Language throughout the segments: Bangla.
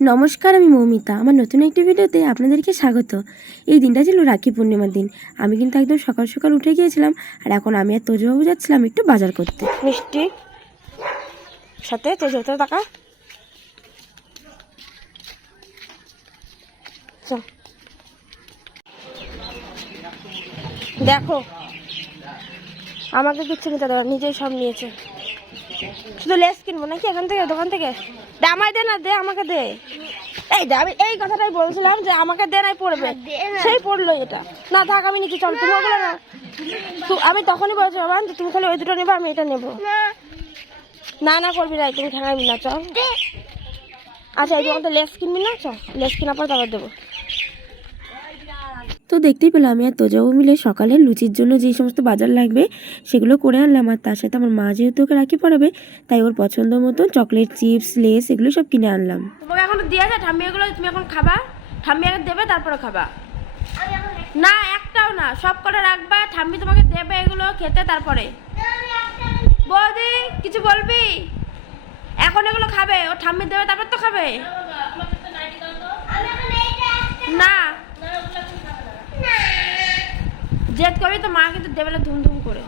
নমস্কার, আমি মৌমিতা। আমার নতুন একটি ভিডিওতে আপনাদেরকে স্বাগত। এই দিনটা ছিল রাখি পূর্ণিমার দিন। আমি কিন্তু একদম সকাল সকাল উঠে গিয়েছিলাম, আর এখন আমি আর তোজবাবু যাচ্ছিলাম একটু বাজার করতে। মিষ্টি সাথে তোজবাবু টাকা দেখো, আমাকে কিচ্ছু নিতে দেওয়া, নিজেই সব নিয়েছে। শুধু লেস কিনবো নাকি এখান থেকে, দোকান থেকে? আমায় দে না, দে আমাকে দে। এই দে, আমি এই কথাটাই বলছিলাম যে আমাকে দে নাই পড়বে, সেই পড়লো এটা। না থাক, আমি নিচে চল, তুমি ওগুলো না। আমি তখনই বলেছিলাম যে তুমি খালি ওই দুটো নেবো, আমি এটা নেবো। না না করবি না, তুমি ঠেঙাবি না, চল। আচ্ছা, এই দোকানটা লেস কিনবি না, চল লেস কেনার পর তারপর দেবো। তো দেখতেই পেলাম আমি আর তোজবাবু মিলে সকালে লুচির জন্য যেই সমস্ত বাজার লাগবে সেগুলো করে আনলাম। আর তার সাথে আমার মা যেহেতু ওকে রাখি পরাবে, তাই ওর পছন্দ মতো চকলেট, চিপস, লেস এগুলো সব কিনে আনলাম। তোমাকে এখন দিয়ে আছে ঠাম্মি, এগুলো তুমি এখন খাবা, ঠাম্মি আগে দেবে তারপরে খাবা। না একটাও না, সব করে রাখবা, ঠাম্মি তোমাকে দেবে এগুলো খেতে তারপরে। বৌদি কিছু বলবি? এখন এগুলো খাবে, ও ঠাম্মি দেবে তারপর তো খাবে। না জেদ করবি তো মা কিন্তু দেবে না ধুমধুম করে।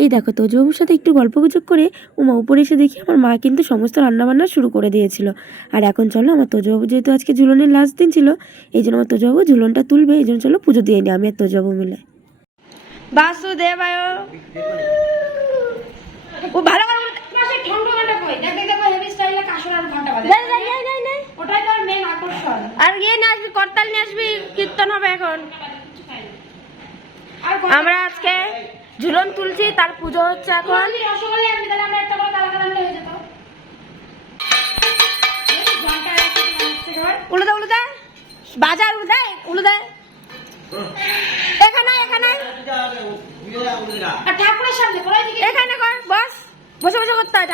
এই দেখো, তোজবাবুর সাথে একটু গল্পগুজব করে উমা উপরে এসে দেখি আমার মা কিন্তু সমস্ত রান্নাবান্না শুরু করে দিয়েছিল। আর এখন চলো, আমার তোজবাবু যেহেতু আজকে ঝুলনের লাস্ট দিন ছিল, এই জন্য আমার তোজবাবু ঝুলনটা তুলবে, এই জন্য চলো পুজো দিয়ে নিই আমি আর তোজবাবু মিলে। বাসুদেবায়। ও ভালো করে আর ইয়ে নিয়ে আসবি, করতাল নিয়ে আসবি, কীর্তন হবে এখন। আমরা আজকে ঝুলন তুলছি, তার পুজো হচ্ছে এখন। উলুদা উলুদা বাজার, উলুদা উলুদা এখানে এখানে এখানে কর, বস বসে বসে করতে হয়।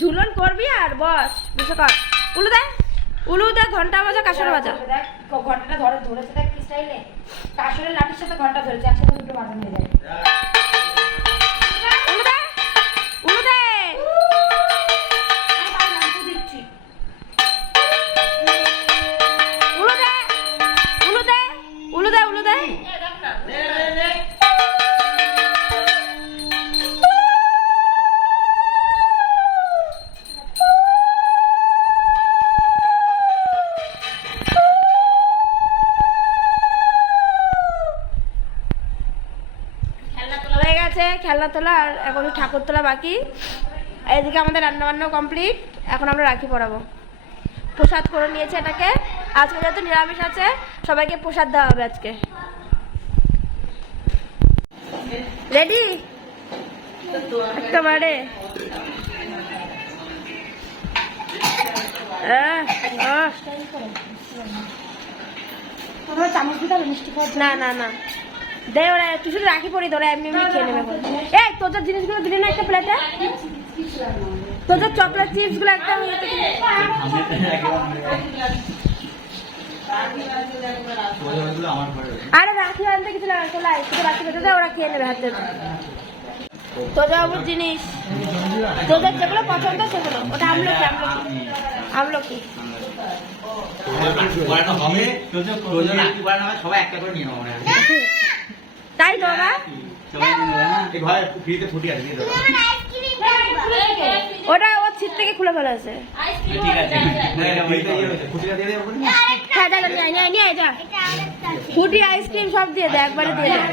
ঝুলন করবি আর বস বসে কর। উলুদা উলুদা ঘন্টা বাজা, কাসর বাজা। ঘন্টাটা ধরেছে দেখ কি স্টাইলে, কাসরের লাঠির সাথে ঘন্টা ধরেছে, একসাথে দুটো বাজা হয়ে যায়। উলুদা উলুদা উলুদা উলুদা উলুদা। খেলনা তোলা আর এখন ঠাকুর তোলা বাকি। এদিকে আমাদের রান্না বান্নাও কমপ্লিট, এখন আমরা রাখি পরাবো। প্রসাদ করে নিয়েছে এটাকে, আজকে যেহেতু নিরামিষ আছে সবাইকে প্রসাদ দেওয়া হবে আজকে। রেডি একেবারে? না না না দে, ওরা তুই শুধু রাখি পরি, তোরা এমনি এমনি খেয়ে নেবে। এই তোদের জিনিসগুলো দিলি না একটা প্লেটে? তোদের চকলেট চিপস গুলো একটা। আরে রাখি আনতে কিছু চলাই, শুধু রাখি বেঁধে দেয়, ওরা খেয়ে নেবে হাতে। তোদের অবুর জিনিস, তোদের যেগুলো পছন্দ সেগুলো। ওটা আমলকি, আমলকি আমলকি। তাই তো ওরা ওটা ওর ছিট থেকে খুলে ফেলেছে। ফুটি আইসক্রিম সব দিয়ে দেয়, একবারে দিয়ে দেয়।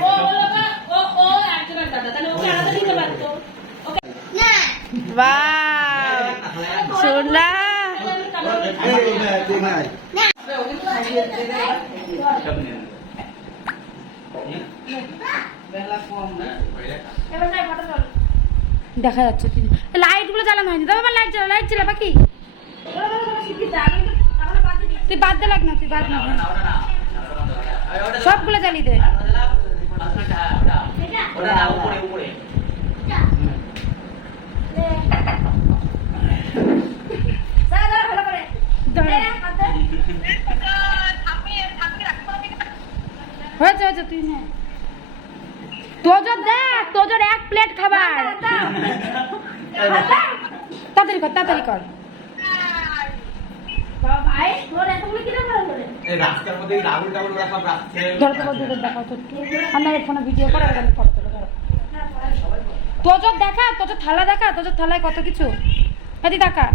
বাহ সোনা, দেখা যাচ্ছে লাইট গুলো জ্বালানো হয়নি। তবে লাইট জ্বালা, লাইট জ্বালা বাকি। তুই বাদ দে, লাগ না, তুই বাদ না, সবগুলো জ্বালিয়ে দে। হয়েছে হয়েছে, তুই নে। তোজোর দেখ, তোজোর এক প্লেট খাবার। তাড়াতাড়ি কর, তাড়াতাড়ি কর। ধরো তোমার দুধের দেখাও তো একটু। আমার ফোনে ভিডিও করে আর আমি ফটো তুলে ধরো। তোজর দেখা, তোজর থালা দেখা, তোজর থালায় কত কিছু। এদি দেখা।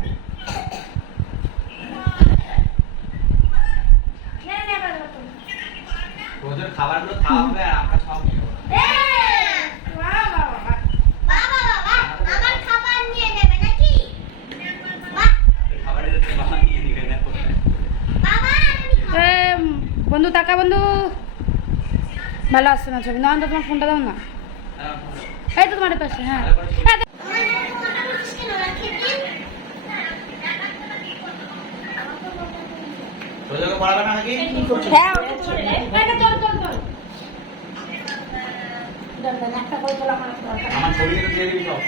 খাবারগুলো খাওয়া হবে আর আমরা সব নিয়ে বন্ধু টাকা বন্ধু ভালো আসছে না ছবি। না তোমার ফোনটা দাও না। এই তো তোমার পাশে। হ্যাঁ পড়াবে না নাকি? হ্যাঁ আমার ছবি দিয়ে দিবি সব।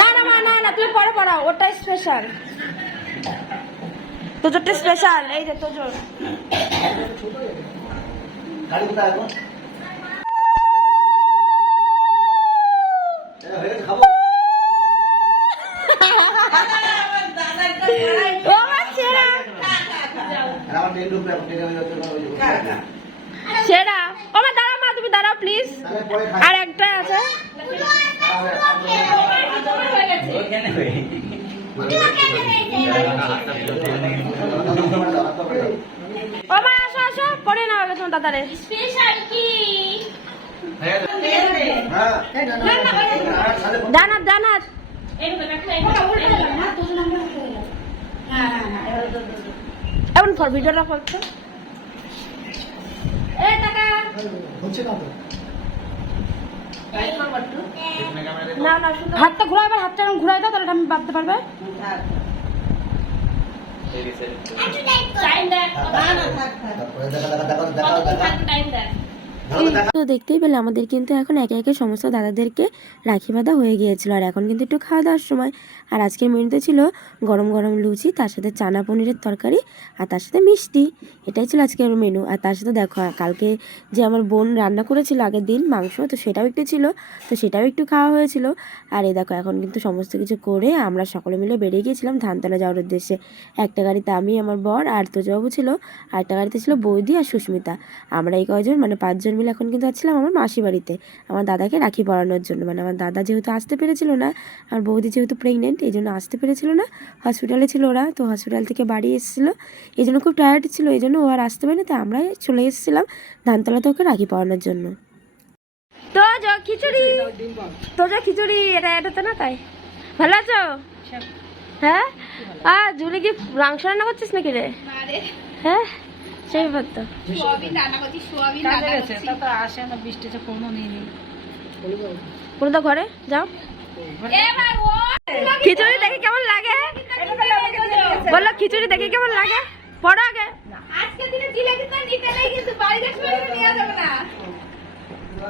না না মা, না না তুমি পরে পড়াও, ওটাই স্পেশাল। তোজোরটা স্পেশাল। এই যে তোজোর। গাড়ি কোথায় এখন? খাবো। ও আমার ছেড়া আমার ট্রেন ঢুকবে, ট্রেনে হয়ে যাচ্ছে। ছেড়া। ও মা দাঁড়াও মা, তুমি দাঁড়াও প্লিজ। আর একটা আছে। ও মা আসো আসো, পড়ে নাও আগে তোমার দাদারে। স্পেশাল কি? জানাত জানাত। এমন ফর ভিডিওটা করছো। এই টাকা হচ্ছে না তো। না না শুনো। হাতটা ঘুরাই, এবার হাতটা এরকম ঘুরাই দাও, তাহলে আমি বাঁধতে পারবে। তো দেখতেই পেলে আমাদের কিন্তু এখন একে একে সমস্ত দাদাদেরকে রাখি বাঁধা হয়ে গিয়েছিল। আর এখন কিন্তু একটু খাওয়া দাওয়ার সময়। আর আজকের মেনুতে ছিল গরম গরম লুচি, তার সাথে চানা পনিরের তরকারি, আর তার সাথে মিষ্টি। এটাই ছিল আজকের মেনু। আর তার সাথে দেখো কালকে যে আমার বোন রান্না করেছিল আগের দিন মাংস, তো সেটাও একটু ছিল, তো সেটাও একটু খাওয়া হয়েছিল। আর এই দেখো এখন কিন্তু সমস্ত কিছু করে আমরা সকলে মিলে বেরিয়ে গিয়েছিলাম ধানতলা যাওয়ার উদ্দেশ্যে। একটা গাড়িতে আমি, আমার বর আর তোজবাবু ছিল, আর একটা গাড়িতে ছিল বৌদি আর সুস্মিতা। আমরা এই কয়জন মানে 5 জন মিলে এখন কিন্তু আসছিলাম আমার মাসি বাড়িতে আমার দাদাকে রাখি পরানোর জন্য। মানে আমার দাদা যেহেতু আসতে পেরেছিল না, আর বৌদি যেহেতু প্রেগনেন্ট, এই জন্য আসতে পেরেছিল না, হসপিটালে ছিল ওরা, তো হসপিটাল থেকে বাড়ি এসেছিলো, এই জন্য খুব টায়ার্ড ছিল, এই জন্য ও আর আসতে পারেনি, তাই আমরাই চলে এসেছিলাম ধানতলাতে ওকে রাখি পরানোর জন্য। তো খিচুড়ি, তো খিচুড়ি, এটা এটা তো না তাই। ভালো আছো? হ্যাঁ। আর জুলি কি মাংস রান্না করছিস নাকি রে? হ্যাঁ সেই ব্যাপার তো। কোনো তো ঘরে যাও। খিচুড়ি দেখে কেমন লাগে বললো, খিচুড়ি দেখে কেমন লাগে পড়ো আগে।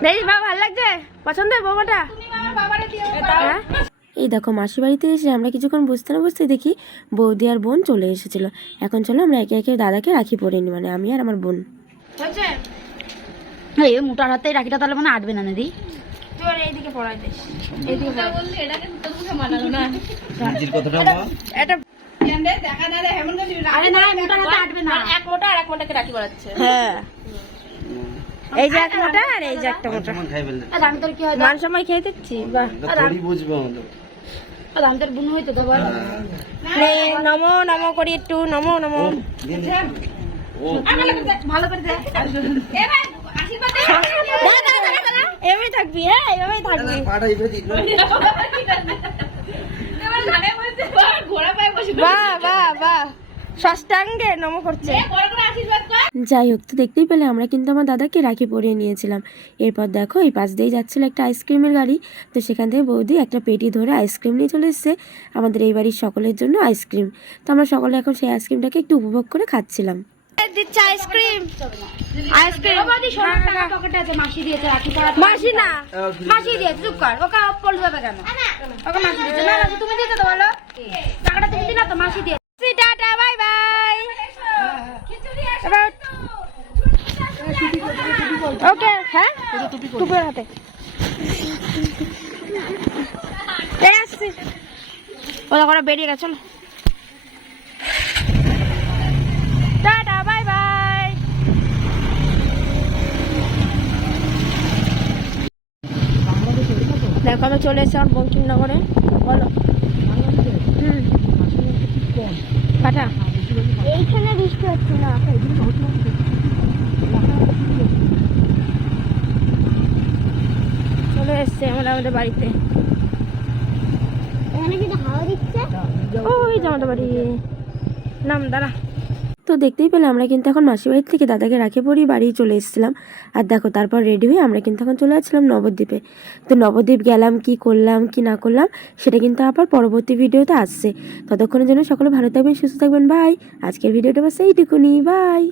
দেখি বাবা ভালো লাগছে, পছন্দ বৌমাটা? হ্যাঁ। এই দেখো মাসি বাড়িতে এসে আমরা কিছুক্ষণ বুঝতে না বুঝতে দেখি বৌদি আর বোন চলে এসেছিল। এখন চলো আমরা একে একে দাদাকে রাখি পরিয়ে নি, মানে আমি আর আমার বোন। এই মোটার হাতে রাখিটা তাহলে মানে আটবে না দিদি। তুই আর এইদিকে পড়াই দিস, এইদিকে বললি এটাকে তো মুখে মানালো না। নিজের কথাটা বল। এটা দেখা না রে হেমন্ত আরে না মোটার হাতে আটবে না, এক মোটা আর এক মোটাকে রাখি পড়াচ্ছে। হ্যাঁ এই যে এক মোটা আর এই যে একটা মোটা। খাই ফেললে আর আমি তোর কি হয় মান সময় খেয়ে দিচ্ছি। বাহ তোরই বুঝবো আমাদের। আর আমি তোর বুনু হইতো তো বল। নমো নমো করি একটু, নমো নমো। ভালো করে দে। এভাবেই থাকবি, হ্যাঁ এভাবেই থাকবি। পাটাই বেদি বাহ বাহ বাহ, ষষ্ঠাঙ্গে নমো করছে। যাই হোক, তো দেখতেই পেলে আমরা কিন্তু আমার দাদাকে রাখি পরিয়ে নিয়েছিলাম। এরপর দেখো এই পাশ দিয়েই যাচ্ছিলো একটা আইসক্রিমের গাড়ি, তো সেখান থেকে বৌদি একটা পেটি ধরে আইসক্রিম নিয়ে চলে এসেছে আমাদের এই বাড়ির সকলের জন্য আইসক্রিম। তো আমরা সকলে এখন সেই আইসক্রিমটাকে একটু উপভোগ করে খাচ্ছিলাম। দিচ্ছে আইসক্রিম, আইসক্রিম। পকেটে আছে মাসি দিয়েছে রাখি পড়া। মাসি না, মাসি দিয়েছে, চুপ কর। ওকে পড়ে যাবে কেন? ওকে মাসি দিয়েছে। না রাজু তুমি দিয়েছো তো বলো, টাকাটা তুমি দিলা তো, মাসি দিয়ে। Tata bye bye. ওকে হ্যাঁ টুপির হাতে এই আসছি ওরা করে বেরিয়ে গেছে চলো টাটা বাই বাই দেখো আমি চলে এসেছি আমার বঙ্কিমনগরে বলো কাটা এইখানে বৃষ্টি হচ্ছে না চলে এসছে আমরা আমাদের বাড়িতে এখানে কি হাওয়া দিচ্ছে ওই যে আমাদের বাড়ি নাম দাঁড়া তো দেখতেই পেলে আমরা কিন্তু এখন মাসির বাড়ি থেকে দাদাকে রাখে পরেই বাড়ি চলে এসেছিলাম। আর দেখো তারপর রেডি হয়ে আমরা কিন্তু এখন চলে আসছিলাম নবদ্বীপে। তো নবদ্বীপ গেলাম, কি করলাম কি না করলাম সেটা কিন্তু আবার পরবর্তী ভিডিওতে আসছে। ততক্ষণের জন্য সকলে ভালো থাকবেন, সুস্থ থাকবেন, বাই। আজকের ভিডিওটা বাস এইটুকুনি, বাই।